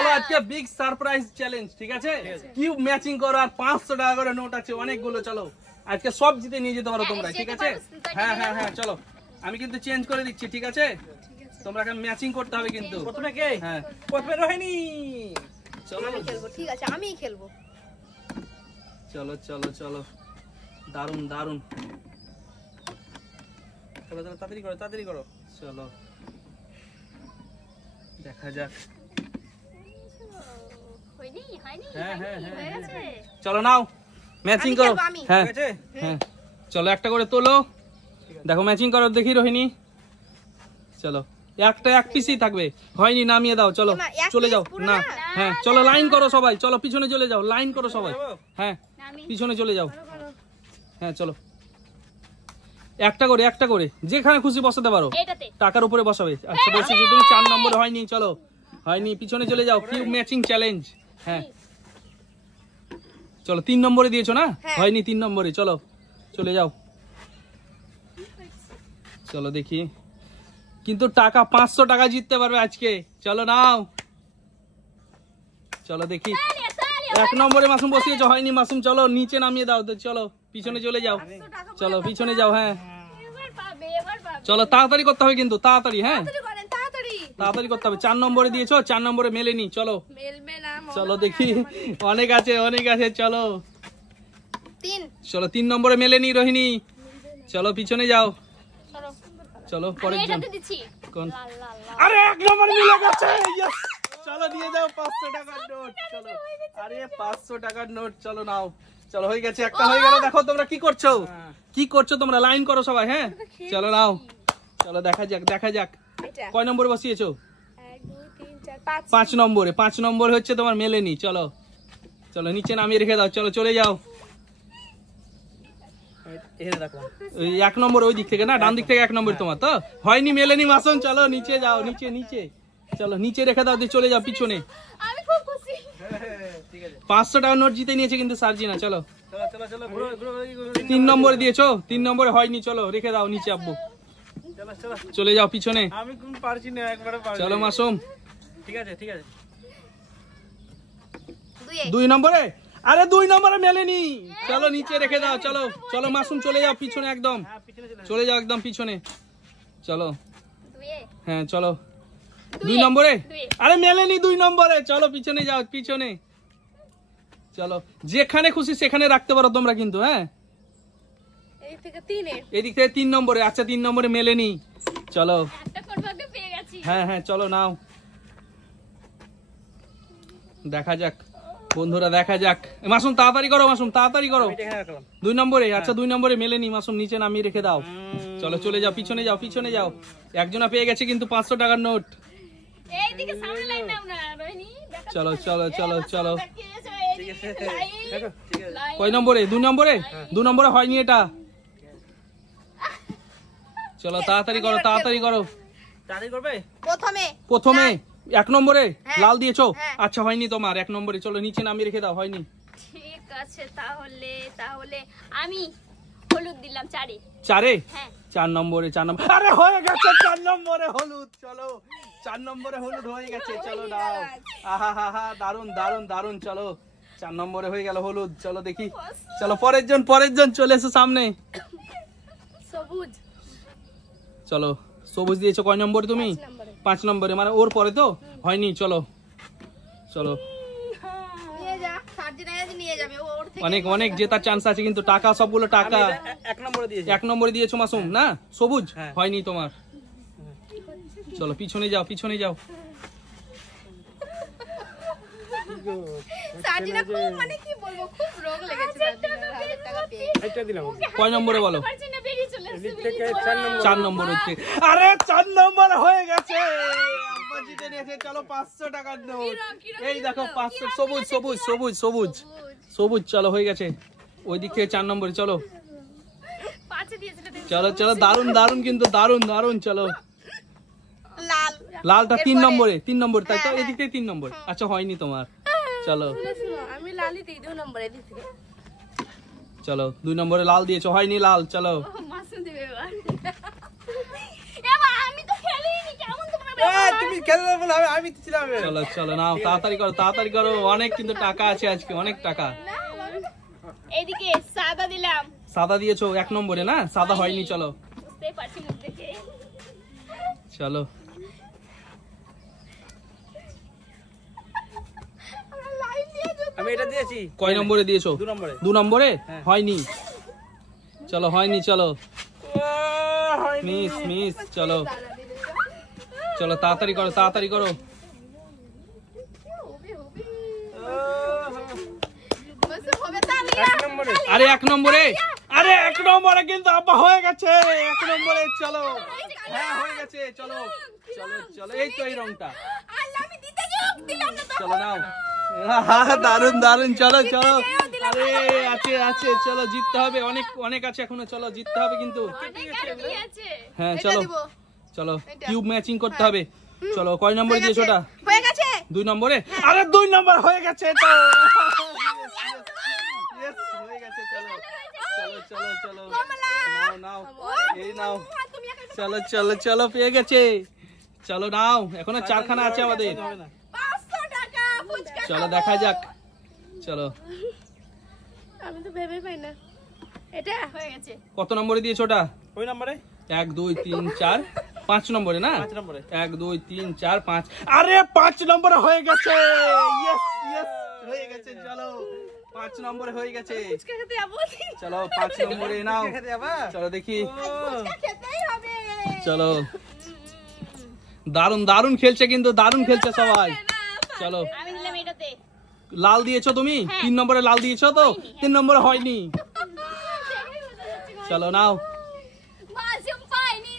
চলো আজকে big surprise challenge, ঠিক আছে? কিউব ম্যাচিং করো আর 500 টাকা করে নোট আছে অনেকগুলো। চলো আজকে সব জিতে নিয়ে যেতে পারো তোমরা, ঠিক আছে? হ্যাঁ হ্যাঁ হ্যাঁ চলো, আমি কিন্তু চেঞ্জ করে দিচ্ছি, ঠিক আছে? তোমরা এখন ম্যাচিং করতে হবে কিন্তু। প্রথমে কে? হ্যাঁ প্রথমে রোহিণী। চলো আমি খেলবো, ঠিক আছে আমিই খেলবো। চলো চলো চলো, দারুন দারুন। চলো চলো তাড়াতাড়ি করো, তাড়াতাড়ি করো। চলো দেখা যাক। হয়নি হয়নি হ্যাঁ হ্যাঁ হয়ে হ্যাঁ গেছে। চলো নাও ম্যাচিং আমি করো। খেলবো, আমি। হ্যাঁ ঠিক আছে? হ্যাঁ চলো একটা করে তোলো, দেখো ম্যাচিং করো দেখি রোহিণী। চলো একটা এক পিসই থাকবে, হয়নি নামিয়ে দাও। চলো এমা, এক চলে piece যাও পুরো না। না? হ্যাঁ চলো লাইন করো সবাই, চলো পিছনে চলে যাও, লাইন করো সবাই। হ্যাঁ নামি পিছনে চলে যাও। হ্যাঁ চলো একটা করে যেখানে খুশি বসাতে পারো, এটাতে টাকার উপরে বসাবে। আচ্ছা বসেছো তুমি 4 নম্বরে, হয়নি। চলো হয়নি, পিছনে চলে যাও। Cube matching challenge. হ্যাঁ চলো 3 নম্বরে দিয়েছো না? হ্যাঁ। হয়নি 3 নম্বরে। চলো চলে যাও। চলো দেখি, কিন্তু টাকা 500 টাকা জিততে পারবে আজকে। চলো নাও, চলো দেখি। 1 নম্বরে মাসুম বসিয়েছো, হয়নি মাসুম। চলো নিচে নামিয়ে দাও। চলো পিছনে চলে যাও, চলো পিছনে যাও। হ্যাঁ এবার পাবে এবার পাবে। চলো তাড়াতাড়ি করতে হবে কিন্তু, তাড়াতাড়ি। হ্যাঁ তাড়াতাড়ি করেন, তাড়াতাড়ি। তাড়াতাড়ি করতে হবে। 4 নম্বরে দিয়েছো, 4 নম্বরে মেলেনি। চলো মেলবে না মনে চলো হয় দেখি, অনেক আছে অনেক আছে। চলো 3। চলো 3 নম্বরে মেলেনি রোহিণী। চলো পিছনে যাও। চলো আমি পরের জন। এটাতে দিচ্ছি। কোন? লাল লাল লাল। আরে 1 নম্বর মিলে গেছে। Yes! চলো দিয়ে দাও 500 টাকার নোট। চলো আরে 500 টাকার নোট। চলো নাও। চলো হয়ে গেছে, একটা হয়ে গেল। দেখো তোমরা কি করছো, কি করছো তোমরা, লাইন করো সবাই। হ্যাঁ চলো নাও। চলো দেখা যাক দেখা যাক। এটা কয় নম্বরে বসিয়েছো? 1 2 3 4 5। 5 নম্বরে। 5 নম্বরে হচ্ছে তোমার মেলেনি। চলো চলো নিচে নামিয়ে রেখে দাও। চলো চলে যাও। এখানে রাখলাম। ওই 1 নম্বর ওই দিক থেকে না, ডান দিক থেকে 1 নম্বর তোমার তো। হয়নি মেলেনি মাসুম। চলো নিচে যাও, নিচে নিচে। চলো নিচে রেখে দাও, দিয়ে চলে যাও পিছনে। আমি খুব খুশি। ঠিক আছে 500 টাকার নোট জিতে নিয়েছে কিন্তু সার্জিনা। চলো চলো চলো চলো ঘুরো ঘুরো ঘুরো। 3 নম্বরে দিয়েছো, 3 নম্বরে হয়নি। চলো রেখে দাও নিচে আব্বু। চলো চলো চলে যাও পিছনে। আমি কোন পারছি না, একবারে পারছি। চলো মাসুম। ঠিক আছে ঠিক আছে। 2 2 নম্বরে, আরে 2 নম্বরে মেলেনি। চলো নিচে রেখে দাও। চলো চলো মাসুম চলে যাও পিছনে একদম, হ্যাঁ পিছনে চলে চলে যাও একদম পিছনে। চলো দুয়ে হ্যাঁ চলো 2 নম্বরে, আরে মেলেনি 2 নম্বরে। চলো পিছনে যাও পিছনে। চলো যেখানে খুশি সেখানে রাখতে পারো তোমরা কিন্তু। হ্যাঁ এই থেকে 3 এ। এদিক থেকে 3 নম্বরে। আচ্ছা 3 নম্বরে মেলেনি। চলো একটা কোটভাগে পেয়ে গেছি। হ্যাঁ হ্যাঁ চলো নাও, দেখা যাক বন্ধুরা, দেখা যাক। মাসুম তাড়াতাড়ি করো, মাসুম তাড়াতাড়ি করো। আমি এখানে রাখলাম। 2 নম্বরে। আচ্ছা 2 নম্বরে মেলেনি মাসুম, নিচে নামিয়ে রেখে দাও। চলো চলে যাও পিছনে যাও পিছনে যাও। একজনা পেয়ে গেছে কিন্তু 500 টাকার নোট। এইদিকে সামনে লাইন নাও না রোহিণী। দেখো চলো চলো চলো চলো। ঠিক আছে দেখো ঠিক আছে। কয় নম্বরে? 2 নম্বরে। 2 নম্বরে হয়নি এটা। চলো তাড়াতাড়ি করো তাড়াতাড়ি করো। তাড়াতাড়ি করবে। প্রথমে 1 নম্বরে হ্যাঁ। লাল দিয়েছো। হ্যাঁ। আচ্ছা হয়নি তোমার 1 নম্বরে। চলো নিচে নামিয়ে রেখে দাও, হয়নি। ঠিক আছে তাহলে তাহলে আমি হলুদ দিলাম 4 এ। 4-এ। হ্যাঁ 4 নম্বরে। 4 নম্বর, আরে হয়ে গেছে 4 নম্বরে হলুদ। চলো 4 নম্বরে হলুদ হয়ে গেছে। চলো দাও। আহা হা হা, দারুন দারুন দারুন। চলো 4 নম্বরে হয়ে গেল হলুদ। চলো দেখি। চলো পরের জন চলে এসো সামনে। সবুজ। চলো সবুজ দিয়েছো কয় নম্বরে তুমি? 5 নম্বরে, মানে ওর পরে তো হয়নি। চলো চলো নিয়ে যা, সার্জিনা আজ নিয়ে যাবে ওর থেকে। অনেক অনেক জেতার চান্স আছে কিন্তু, টাকা সবগুলো টাকা। 1 নম্বরে দিয়েছি। 1 নম্বরে দিয়েছো মাসুম না, সবুজ। হ্যাঁ। হয়নি তোমার। চলো পিছনে যাও পিছনে যাও। সার্জিনা খুব, মানে কি বলবো, খুব রোগ লেগেছে সার্জিনার 1000 টাকা পেয়ে। এটা দিলাম। কয় নম্বরে বলো? পারছি না, বেরিয়ে চলে এসেছে, এদিক থেকে 4 নম্বর। 4 নম্বর হচ্ছে। আরে 4 নম্বর হয়ে গেছে। আব্বা জিতে নিয়েছে। চলো 500 টাকার নোট। এই দেখো 500। সবুজ সবুজ সবুজ সবুজ সবুজ। চলো হয়ে গেছে। ওই দিক থেকে 4 নম্বরে। চলো 5 এ দিয়েছিল। চলো চলো, দারুন দারুন কিন্তু, দারুন দারুন। চলো লাল। লালটা 3 নম্বরে। 3 নম্বর তাই তো, এদিক থেকে 3 নম্বর। আচ্ছা হয়নি তোমার। চলো শুনো, আমি লালই দিই 2 নম্বরে দিক থেকে। চলো 2 নম্বরে লাল দিয়েছো, হয়নি লাল। চলো মাসুম দিবে এবার। এবার আমি তো খেলিনি, কেমন তোমরা তুমি খেলে বলে আমি ছিলাম চলো চলো নাও, তাড়াতাড়ি করো, অনেক কিন্তু টাকা আছে আজকে, অনেক টাকা। এইদিকে সাদা দিলাম, সাদা দিয়েছো 1 নম্বরে না, সাদা হয়নি। চলো বুঝতেই পারছি মুখ দেখে। চলো, আমি এটা দিয়েছি। কয় নম্বরে দিয়েছো? 2 নম্বরে। 2 নম্বরে হ্যাঁ। হয়নি। চলো হয়নি, চলো মিস। চলো চলো, তাড়াতাড়ি করো। এক নম্বরে। আরে 1 নম্বরে, কিন্তু আব্বা হয়ে গেছে 1 নম্বরে। চলো, হ্যাঁ হয়ে গেছে। চলো, এই তো এই রংটা। চলো নাও, দারুন। চলো আরে আছে। চলো জিততে হবে, অনেক আছে এখনো। চলো জিততে হবে কিন্তু। অনেক আরো কি আছে? হ্যাঁ চলো কিউব ম্যাচিং করতে হবে। চলো কয় নম্বরে দিয়েছো ওটা? হয়ে গেছে 2 নম্বরে। আরে 2 নম্বর হয়ে গেছে তো। Yes, হয়ে গেছে। চলো নাও এই নাও। চলো পেয়ে গেছে। চলো নাও, এখনো 4খানা আছে আমাদের। 500 টাকা ফুচকা চলো দেখা যাক। চলো আমি তো ভেবে পাই না এটা হয়ে গেছে। কত নম্বরে দিয়েছো ওটা? ওই নম্বরে 1 2 3 4 5 নম্বরে না? 5 নম্বরে। 1 2 3 4 5। আরে 5 নম্বরে হয়ে গেছে। ইয়েস হয়ে গেছে। চলো 5 নম্বরে হয়ে গেছে। ফুচকা খেতে যাবো চলো 5 নম্বরে নাও। খেতে যাবা? চলো দেখি। ফুচকা খেতেই হবে চলো দারুন খেলছে কিন্তু, দারুন খেলছে সবাই। চলো আমি দিলাম এটাতে। লাল দিয়েছো তুমি? হ্যাঁ। 3 নম্বরে লাল দিয়েছো তো? 3 নম্বরে হয়নি। চলো নাও, মাসুম পাইনি।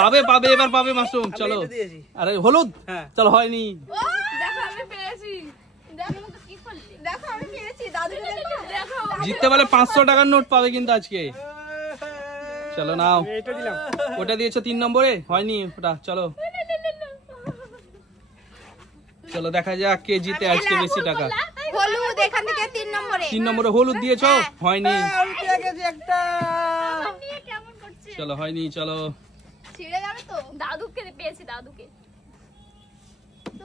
পাবে এবার পাবে মাশরুম। আমি চলো এটা দিয়েছি। আরে হলুদ। হ্যাঁ। চলো হয়নি। ও দেখো আমি পেয়েছি কি করলি? দেখো আমি পেয়েছি দাদুকে দেখো জিততে পারলে 500 টাকার নোট পাবে কিন্তু আজকে। চলো নাও, আমি এটা দিলাম। ওটা দিয়েছো 3 নম্বরে, হয়নি ওটা। চলো দেখা যাক কে জিতে আজকে বেশি টাকা। হলুদ এখান থেকে 3 নম্বরে 3 নম্বরে হলুদ দিয়েছো, হয়নি। আমি পেয়ে গেছি একটা। নিয়ে কেমন করছে? চলো হয়নি। চলো ছিড়ে যাবে তো দাদুকে পেয়েছি, দাদুকে।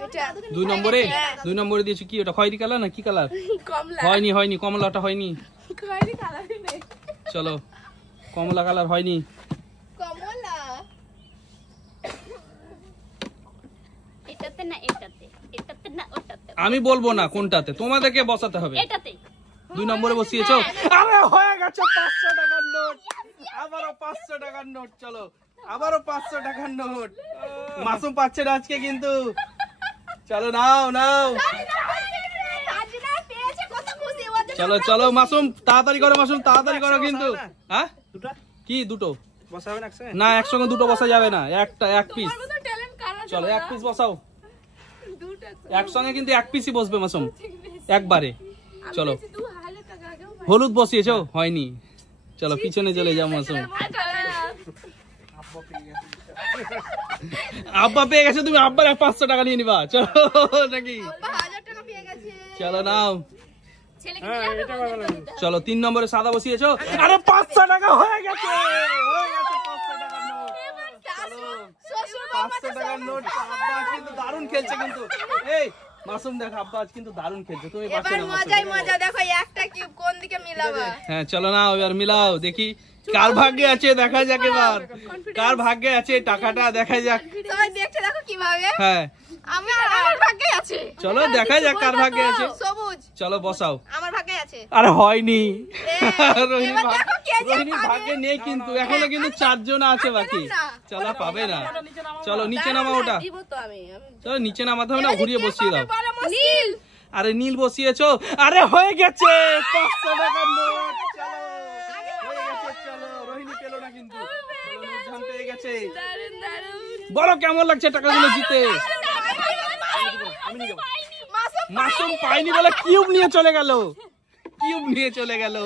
এটা 2 নম্বরে 2 নম্বরে দিয়েছো কি ওটা? খয়েরি কালার না কি কালার? কমলা হয়নি কমলাটা হয়নি। খয়েরি কালারই নেই চলো কমলা কালার হয়নি। কমলা এটাতে না ওটাতে। আমি বলবো না কোনটাতে, তোমাদেরকে বসাতে হবে। এটাতে। 2 নম্বরে বসিয়েছো। আরে হয়ে গেছে 500 টাকার নোট। আবারও 500 টাকার নোট। চলো আবারও 500 টাকার নোট। মাসুম পাচ্ছে না আজকে কিন্তু। চলো নাও সাজনা পেয়েছে কত খুশি ওর জন্য চলো মাসুম তাড়াতাড়ি করো কিন্তু। হ্যাঁ দুটো কি দুটো? বসাবে না একসঙ্গে? না একসঙ্গে দুটো বসা যাবে না, এক পিস। তো ট্যালেন্ট কারা চলো 1 পিস বসাও। দুটো একসঙ্গে কিন্তু 1 পিসই বসবে মাসুম, একবারে। চলো 2000 টাকা আগেও হলুদ বসিয়েছো, হয়নি। চলো পিছনে চলে যাও মাসুম। আব্বা পেয়ে গেছে, তুমি আব্বার 500 টাকা নিয়ে নিবা। চলো নাকি? 1000 টাকা পেয়ে গেছে চলো নাও। ছেলেকে হ্যাঁ দিলাম, এটা ভালো লাগে। চলো 3 নম্বরে সাদা বসিয়েছো। আরে 500 টাকা হয়ে গেছে 500 টাকার নোট। চলো শ্বশুর 500 টাকার নোট। আব্বা আজ কিন্তু দারুণ খেলছে কিন্তু। এই মাসুম দেখ, আব্বা আজ কিন্তু দারুণ খেলছে, তুমি পারছো এবার না মজাই মাসুম। মজা দেখো একটা কিউব কোন দিকে মিলাবা হ্যাঁ চলো না এবার মিলাও দেখি কার ভাগ্যে আছে, দেখা যাক এবার কার ভাগ্যে আছে টাকাটা, দেখা যাক। সবাই দেখতে দেখো কিভাবে হ্যাঁ আমার ভাগ্যে আছে চলো দেখা যাক কার ভাগ্যে আছে। সবুজ চলো বসাও। আমার ভাগ্যে আছে আরে হয়নি। এবার দেখো কে যে রোহিণীর পাবে। ভাগ্যে নেই কিন্তু, এখনো কিন্তু 4 জন আছে বাকি। চলো পাবে না, চলো নিচে নামাও ওটা। দিব তো আমি চলো নিচে নামাতে হবে না, ঘুরিয়ে বসিয়ে দাও। নীল আরে নীল বসিয়েছো, আরে হয়ে গেছে 500 টাকার নোট। চলো হয়ে গেছে। চলো রোহিণী পেলো না কিন্তু, চলো নূরজাহান পেয়ে গেছে। দারুন দারুন বলো কেমন লাগছে টাকাগুলো জিতে? আমি নিয়ে যাবো। মাসুম মাসুম পাইনি বলে কিউব নিয়ে চলে গেল।